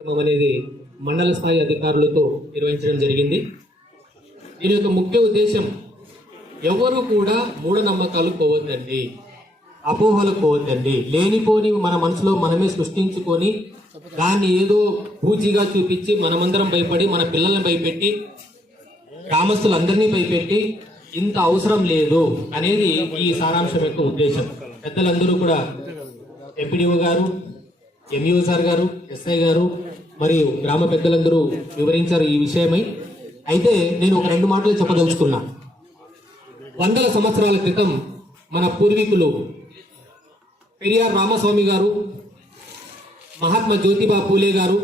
కార్యక్రమం అనేది మండల స్థాయి అధికారులతో నిర్వహించడం జరిగింది. దీని యొక్క ముఖ్య ఉద్దేశం ఎవరు కూడా మూఢనమ్మకాలు పోవద్దండి అపోహలు పోవద్దండి లేనిపోని మన మనసులో మనమే సృష్టించుకొని దాన్ని ఏదో పూచిగా చూపించి మనమందరం భయపడి మన పిల్లల్ని భయపెట్టి గ్రామస్తులందరినీ భయపెట్టి ఇంత అవసరం లేదు అనేది ఈ సారాంశం యొక్క ఉద్దేశం. పెద్దలందరూ కూడా ఎంపీడీఓ గారు ఎంఈఓ సార్ గారు ఎస్ఐ గారు మరియు గ్రామ పెద్దలందరూ వివరించారు ఈ విషయమై. అయితే నేను ఒక రెండు మాటలు చెప్పదలుచుకున్నా. వందల సంవత్సరాల క్రితం మన పూర్వీకులు పెరియార్ రామస్వామి గారు మహాత్మా జ్యోతిబా పూలే గారు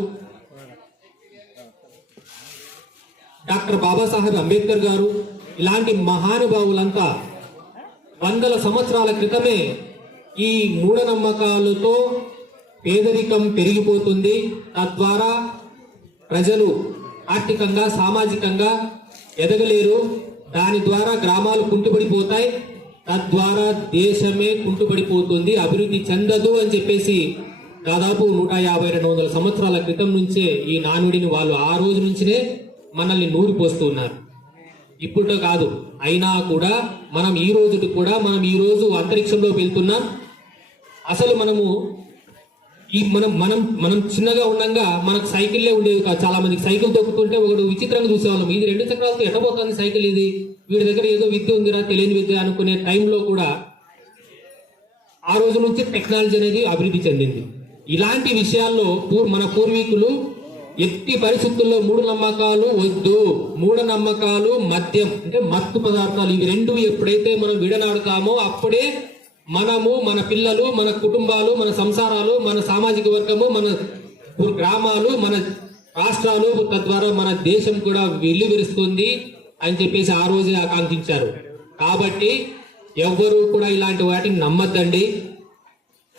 డాక్టర్ బాబాసాహెబ్ అంబేద్కర్ గారు ఇలాంటి మహానుభావులంతా వందల సంవత్సరాల క్రితమే ఈ మూఢనమ్మకాలతో పేదరికం పెరిగిపోతుంది. తద్వారా ప్రజలు ఆర్థికంగా సామాజికంగా ఎదగలేరు. దాని ద్వారా గ్రామాలు కుంటుపడిపోతాయి. తద్వారా దేశమే కుంటుపడిపోతుంది. అభివృద్ధి చెందదు అని చెప్పేసి దాదాపు నూట యాభై రెండు వందల సంవత్సరాల క్రితం నుంచే ఈ నానుడిని వాళ్ళు ఆ రోజు నుంచినే మనల్ని నూరి పోస్తూ ఉన్నారు ఇప్పుడు కాదు అయినా కూడా మనం ఈ రోజుకి కూడా మనం ఈ రోజు అంతరిక్షంలో వెళ్తున్నాం. అసలు మనము ఈ మనం మనం మనం చిన్నగా ఉండగా మనకు సైకిల్లే ఉండేవి కాదు. చాలా మందికి సైకిల్ తొక్కుతుంటే ఒకడు విచిత్రంగా చూసేవాళ్ళం. ఇది రెండు చక్రాలతో ఎట్టబోతుంది సైకిల్ ఇది? వీడి దగ్గర ఏదో విద్య ఉందిరా తెలియని విద్య అనుకునే టైంలో కూడా ఆ రోజు నుంచి టెక్నాలజీ అనేది అభివృద్ధి చెందింది. ఇలాంటి విషయాల్లో పూర్- మన పూర్వీకులు ఎట్టి పరిస్థితుల్లో మూడు నమ్మకాలు వద్దు. మూఢ నమ్మకాలు మద్యం అంటే మత్తు పదార్థాలు. ఇవి రెండు ఎప్పుడైతే మనం విడనాడుతామో అప్పుడే మనము మన పిల్లలు మన కుటుంబాలు మన సంసారాలు మన సామాజిక వర్గము మన గ్రామాలు మన రాష్ట్రాలు తద్వారా మన దేశం కూడా వెల్లువిరుస్తుంది అని చెప్పేసి ఆ రోజే ఆకాంక్షించారు. కాబట్టి ఎవ్వరూ కూడా ఇలాంటి వాటిని నమ్మద్దండి.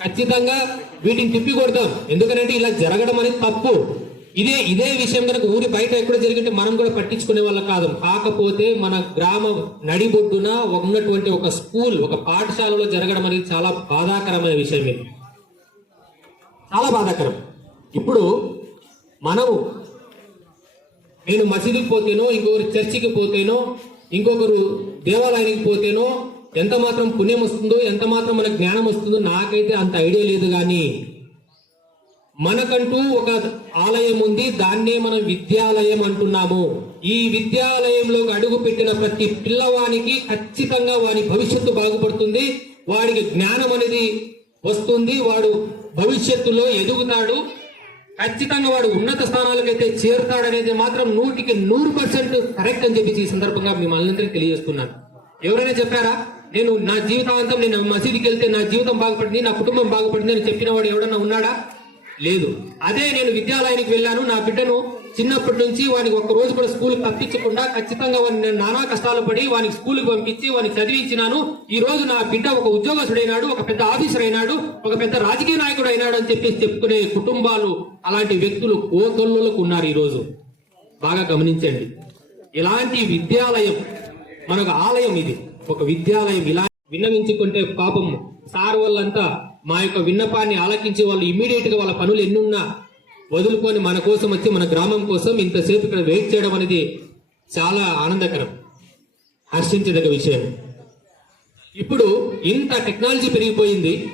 ఖచ్చితంగా వీటిని తిప్పి కొడతాం. ఎందుకంటే ఇలా జరగడం అనేది తప్పు. ఇదే ఇదే విషయం కనుక ఊరి బయట ఎక్కడ జరిగింటే మనం కూడా పట్టించుకునే వాళ్ళ కాదు. కాకపోతే మన గ్రామ నడిబొడ్డున ఉన్నటువంటి ఒక స్కూల్ ఒక పాఠశాలలో జరగడం అనేది చాలా బాధాకరమైన విషయం ఇది. చాలా బాధాకరం. ఇప్పుడు మనము నేను మసీదుకి పోతేనో ఇంకొకరు చర్చికి పోతేనో ఇంకొకరు దేవాలయానికి పోతేనో ఎంత మాత్రం పుణ్యం వస్తుందో ఎంత మాత్రం మనకు జ్ఞానం వస్తుందో నాకైతే అంత ఐడియా లేదు కానీ మనకంటూ ఒక ఆలయం ఉంది దాన్నే మనం విద్యాలయం అంటున్నాము. ఈ విద్యాలయంలో అడుగు పెట్టిన ప్రతి పిల్లవానికి ఖచ్చితంగా వాని భవిష్యత్తు బాగుపడుతుంది. వాడికి జ్ఞానం అనేది వస్తుంది వాడు భవిష్యత్తులో ఎదుగుతాడు. ఖచ్చితంగా వాడు ఉన్నత స్థానాలకైతే చేరుతాడనేది మాత్రం నూటికి నూరు పర్సెంట్ కరెక్ట్ అని చెప్పి ఈ సందర్భంగా మిమ్మల్ని అందరికీ తెలియజేస్తున్నాను. ఎవరైనా చెప్పారా? నేను నా జీవితాంతం నేను మసీదుకి వెళ్తే నా జీవితం బాగుపడింది నా కుటుంబం బాగుపడింది అని చెప్పిన వాడు ఎవడన్నా ఉన్నాడా? లేదు. అదే నేను విద్యాలయానికి వెళ్ళాను. నా బిడ్డను చిన్నప్పటి నుంచి వానికి ఒక్క రోజు కూడా స్కూల్ పంపించకుండా ఖచ్చితంగా వాడిని నేను నానా కష్టాలు పడి వానికి స్కూల్కి పంపించి వానికి చదివించినాను. ఈ రోజు నా బిడ్డ ఒక ఉద్యోగస్తుడైనాడు ఒక పెద్ద ఆఫీసర్ అయినాడు ఒక పెద్ద రాజకీయ నాయకుడు అయినాడు అని చెప్పేసి చెప్పుకునే కుటుంబాలు అలాంటి వ్యక్తులు కోకొల్లులకు ఉన్నారు ఈ రోజు బాగా గమనించండి. ఇలాంటి విద్యాలయం మనకు ఆలయం ఇది. ఒక విద్యాలయం ఇలా విన్నవించుకుంటే పాపం సార్ వాళ్ళంతా మా యొక్క విన్నపాన్ని ఆలకించి వాళ్ళు ఇమీడియట్గా వాళ్ళ పనులు ఎన్నున్నా వదులుకొని మన కోసం వచ్చి మన గ్రామం కోసం ఇంతసేపు ఇక్కడ వెయిట్ చేయడం అనేది చాలా ఆనందకరం. హర్షించదగ్గ విషయం. ఇప్పుడు ఇంత టెక్నాలజీ పెరిగిపోయింది.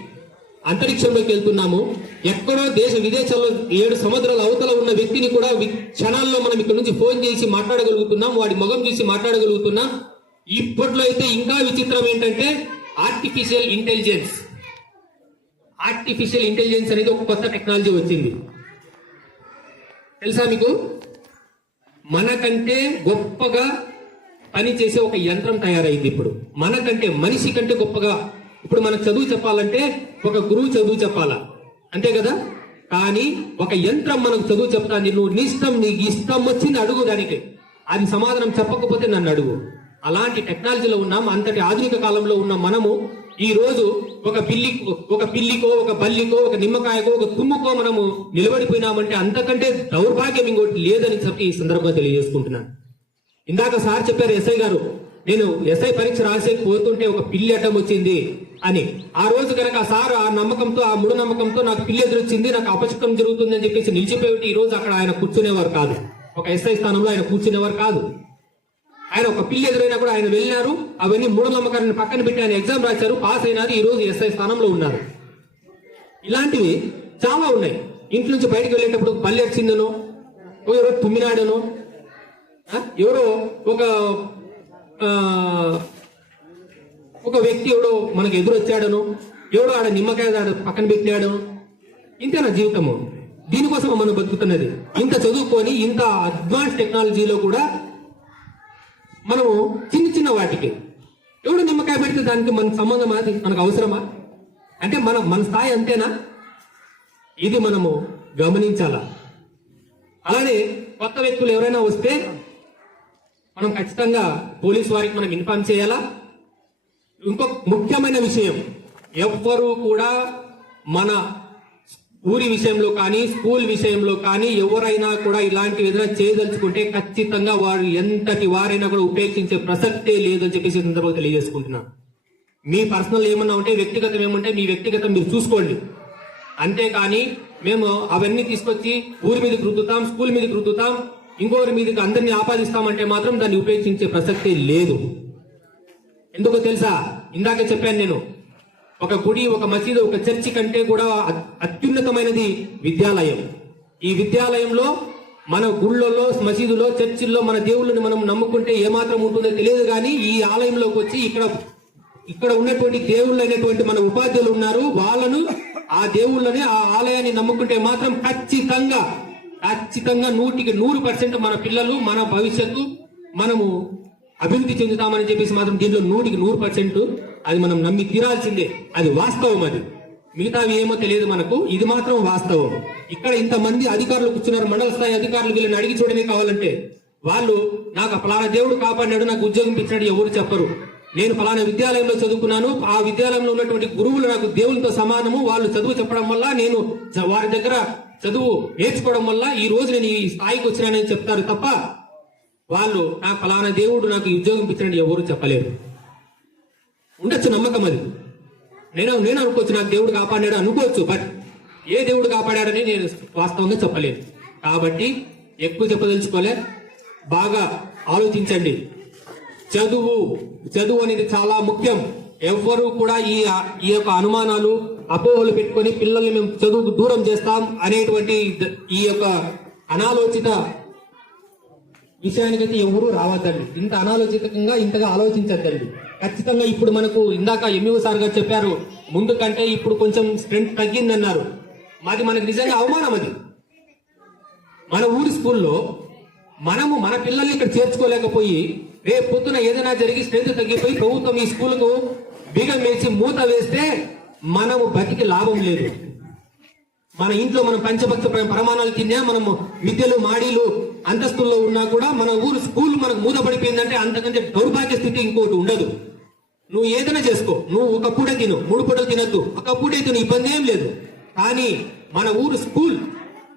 అంతరిక్షంలోకి వెళ్తున్నాము. ఎక్కడో దేశ విదేశాల్లో ఏడు సముద్రాల అవతల ఉన్న వ్యక్తిని కూడా క్షణాల్లో మనం ఇక్కడ నుంచి ఫోన్ చేసి మాట్లాడగలుగుతున్నాం. వాడి ముఖం చూసి మాట్లాడగలుగుతున్నాం. ఇప్పట్లో అయితే ఇంకా విచిత్రం ఏంటంటే ఆర్టిఫిషియల్ ఇంటెలిజెన్స్ ఆర్టిఫిషియల్ ఇంటెలిజెన్స్ అనేది ఒక కొత్త టెక్నాలజీ వచ్చింది. తెలుసా మీకు? మనకంటే గొప్పగా పని చేసే ఒక యంత్రం తయారైంది ఇప్పుడు. మనకంటే మనిషి కంటే గొప్పగా ఇప్పుడు మనకు చదువు చెప్పాలంటే ఒక గురువు చదువు చెప్పాలా? అంతే కదా? కానీ ఒక యంత్రం మనకు చదువు చెప్తాను నువ్వు నీ ఇష్టం నీకు ఇష్టం వచ్చింది అడుగు దానికి. అది సమాధానం చెప్పకపోతే నన్ను అడుగు. అలాంటి టెక్నాలజీలో ఉన్నాం అంతటి ఆధునిక కాలంలో ఉన్న మనము ఈ రోజు ఒక పిల్లి ఒక పిల్లికో ఒక బల్లికో ఒక నిమ్మకాయకో ఒక తుమ్ముకో మనము నిలబడిపోయినామంటే అంతకంటే దౌర్భాగ్యం ఇంకోటి లేదని చెప్పి ఈ సందర్భంగా తెలియజేసుకుంటున్నాను. ఇందాక సార్ చెప్పారు ఎస్ఐ గారు నేను ఎస్ఐ పరీక్ష రాసే పోతుంటే ఒక పిల్లి అడ్డం వచ్చింది అని. ఆ రోజు కనుక సార్ ఆ నమ్మకంతో ఆ మూఢ నమ్మకంతో నాకు పిల్లి ఎదురొచ్చింది నాకు అపచకం జరుగుతుందని చెప్పేసి నిలిచిపోయి ఈ రోజు అక్కడ ఆయన కూర్చునేవారు కాదు. ఒక ఎస్ఐ స్థానంలో ఆయన కూర్చునేవారు కాదు. ఆయన ఒక పిల్లి ఎదురైనా కూడా ఆయన వెళ్ళినారు. అవన్నీ మూఢనమ్మకాలను పక్కన పెట్టి ఆయన ఎగ్జామ్ రాశారు. పాస్ అయినారు. ఈ రోజు ఎస్ఐ స్థానంలో ఉన్నారు. ఇలాంటివి చాలా ఉన్నాయి. ఇంటి నుంచి బయటకు వెళ్ళేటప్పుడు పల్లె వచ్చిందనో ఎవరో తుమ్మినాడనో ఎవరో ఒక ఒక వ్యక్తి ఎవడో మనకు ఎదురొచ్చాడనో ఎవడో ఆడ నిమ్మకాయ ఆడ పక్కన ఇంతే నా జీవితము? దీనికోసం మనం బతుకుతున్నది. ఇంత చదువుకొని ఇంత అడ్వాన్స్ టెక్నాలజీలో కూడా మనము చిన్న చిన్న వాటికి. ఎవడు నిమ్మకాయ పెడితే దానికి మనకు సంబంధం అది మనకు అవసరమా? అంటే మనం మన స్థాయి అంతేనా? ఇది మనము గమనించాలా? అలానే కొత్త వ్యక్తులు ఎవరైనా వస్తే మనం ఖచ్చితంగా పోలీస్ వారికి మనం ఇన్ఫార్మ్ చేయాలా? ఇంకొక ముఖ్యమైన విషయం ఎవ్వరూ కూడా మన ఊరి విషయంలో కానీ స్కూల్ విషయంలో కానీ ఎవరైనా కూడా ఇలాంటి ఏదైనా చేయదలుచుకుంటే ఖచ్చితంగా వారు ఎంతటి వారైనా కూడా ఉపేక్షించే ప్రసక్తే లేదని చెప్పేసి సందర్భంగా తెలియజేసుకుంటున్నాను మీ పర్సనల్ ఏమన్నా ఉంటే వ్యక్తిగతం ఏమంటే మీ వ్యక్తిగతం మీరు చూసుకోండి. అంతేకాని మేము అవన్నీ తీసుకొచ్చి ఊరి మీదకి రుద్దుతాం స్కూల్ మీదకి రుద్దుతాం ఇంకోరి మీదకి అందరినీ ఆపాదిస్తామంటే మాత్రం దాన్ని ఉపేక్షించే ప్రసక్తే లేదు. ఎందుకో తెలుసా? ఇందాక చెప్పాను నేను ఒక గుడి ఒక మసీదు ఒక చర్చి కంటే కూడా అత్యున్నతమైనది విద్యాలయం. ఈ విద్యాలయంలో మన గుళ్ళలో మసీదులో చర్చిల్లో మన దేవుళ్ళని మనం నమ్ముకుంటే ఏమాత్రం ఉంటుందో తెలియదు కానీ ఈ ఆలయంలోకి వచ్చి ఇక్కడ ఇక్కడ ఉన్నటువంటి దేవుళ్ళు అనేటువంటి మన ఉపాధ్యులు ఉన్నారు. వాళ్ళను ఆ దేవుళ్ళని ఆ ఆలయాన్ని నమ్ముకుంటే మాత్రం ఖచ్చితంగా ఖచ్చితంగా నూటికి నూరు పర్సెంట్ మన పిల్లలు మన భవిష్యత్తు మనము అభివృద్ధి చెందుతామని చెప్పేసి మాత్రం దీంట్లో నూటికి నూరు పర్సెంట్ అది మనం నమ్మి తీరాల్సిందే. అది వాస్తవం అది. మిగతావి ఏమో తెలియదు మనకు. ఇది మాత్రం వాస్తవం. ఇక్కడ ఇంతమంది అధికారులు కూర్చున్నారు. మండల స్థాయి అధికారులు వీళ్ళని అడిగి చూడమే కావాలంటే. వాళ్ళు నాకు ఫలానా దేవుడు కాపాడినాడు నాకు ఉద్యోగం ఇచ్చినాడు ఎవరు చెప్పరు. నేను ఫలానా విద్యాలయంలో చదువుకున్నాను. ఆ విద్యాలయంలో ఉన్నటువంటి గురువులు నాకు దేవునితో సమానము. వాళ్ళు చదువు చెప్పడం వల్ల నేను వారి దగ్గర చదువు నేర్చుకోవడం వల్ల ఈ రోజు నేను ఈ స్థాయికి వచ్చినానని చెప్తారు తప్ప వాళ్ళు నాకు ఫలానా దేవుడు నాకు ఉద్యోగం ఇచ్చినట్టు ఎవరు చెప్పలేరు. ఉండొచ్చు నమ్మకం అది. నేను నేను అనుకోవచ్చు నాకు దేవుడు కాపాడాడు అనుకోవచ్చు బట్ ఏ దేవుడు కాపాడాడని నేను వాస్తవంగా చెప్పలేను కాబట్టి ఎక్కువ చెప్పదలుచుకోలే. బాగా ఆలోచించండి. చదువు చదువు అనేది చాలా ముఖ్యం. ఎవ్వరూ కూడా ఈ ఈ యొక్క అనుమానాలు అపోహలు పెట్టుకొని పిల్లల్ని మేము చదువుకు దూరం చేస్తాం అనేటువంటి ద- ఈ యొక్క అనాలోచిత విషయానికైతే ఎవరూ రావద్దండి. ఇంత అనాలోచితంగా ఇంతగా ఆలోచించద్దండి. ఖచ్చితంగా ఇప్పుడు మనకు ఇందాక ఎంఈఓ సార్ గారు చెప్పారు ముందు కంటే ఇప్పుడు కొంచెం స్ట్రెంత్ తగ్గిందన్నారు. మాది మనకు నిజంగా అవమానం అది. మన ఊరి స్కూల్లో మనము మన పిల్లల్ని ఇక్కడ చేర్చుకోలేకపోయి రేపు పొద్దున ఏదైనా జరిగి స్ట్రెంత్ తగ్గిపోయి ప్రభుత్వం ఈ స్కూల్కు బీగం వేసి మూత వేస్తే మనము బతికి లాభం లేదు. మన ఇంట్లో మనం పంచభక్త ప్రమాణాలు తిన్నా మనము విద్యలు మాడీలు అంతస్తుల్లో ఉన్నా కూడా మన ఊరు స్కూల్ మనకు మూతపడిపోయిందంటే అంతకంటే దౌర్భాగ్య స్థితి ఇంకోటి ఉండదు. నువ్వు ఏదైనా చేసుకో. నువ్వు ఒక పూట తిను మూడు పూటలు తినద్దు. ఒక పూటే తిను ఇబ్బంది ఏం లేదు. కానీ మన ఊరు స్కూల్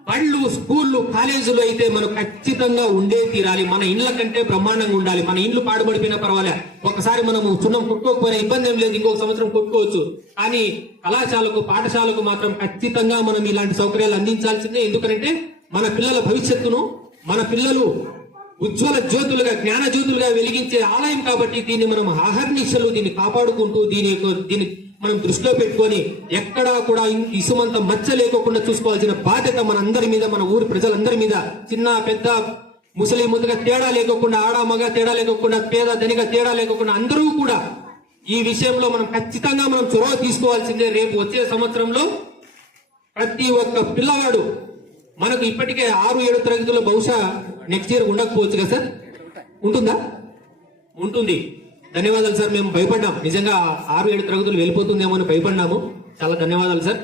బళ్ళు స్కూళ్ళు కాలేజీలు అయితే మనం ఖచ్చితంగా ఉండే తీరాలి. మన ఇండ్ల కంటే బ్రహ్మాండంగా ఉండాలి. మన ఇండ్లు పాడుపడిపోయినా పర్వాలే. ఒకసారి మనము సున్నం కొట్టుకోకపోయినా ఇబ్బంది ఏం లేదు. ఇంకొక సంవత్సరం కొట్టుకోవచ్చు. కానీ కళాశాలకు పాఠశాలకు మాత్రం ఖచ్చితంగా మనం ఇలాంటి సౌకర్యాలు అందించాల్సిందే. ఎందుకంటే మన పిల్లల భవిష్యత్తును మన పిల్లలు ఉజ్వల జ్యోతులుగా జ్ఞాన జ్యోతులుగా వెలిగించే ఆలయం కాబట్టి దీన్ని మనం అహర్నిశలు దీన్ని కాపాడుకుంటూ దీని దీన్ని మనం దృష్టిలో పెట్టుకొని ఎక్కడా కూడా ఇసుమంత మచ్చ లేకోకుండా చూసుకోవాల్సిన బాధ్యత మన అందరి మీద మన ఊరి ప్రజలందరి మీద. చిన్న పెద్ద ముసలి ముందుగా తేడా లేకోకుండా ఆడ మగ తేడా లేకోకుండా పేద ధనిక తేడా లేకోకుండా అందరూ కూడా ఈ విషయంలో మనం ఖచ్చితంగా మనం చొరవ తీసుకోవాల్సిందే. రేపు వచ్చే సంవత్సరంలో ప్రతి ఒక్క పిల్లవాడు మనకు ఇప్పటికే ఆరు ఏడు తరగతుల్లో బహుశా నెక్స్ట్ ఇయర్ ఉండకపోవచ్చు కదా సార్? ఉంటుందా? ఉంటుంది. ధన్యవాదాలు సార్ మేము భయపడ్డాం. నిజంగా ఆరు ఏడు తరగతులు వెళ్ళిపోతుందేమో అని భయపడ్డాము. చాలా ధన్యవాదాలు సార్.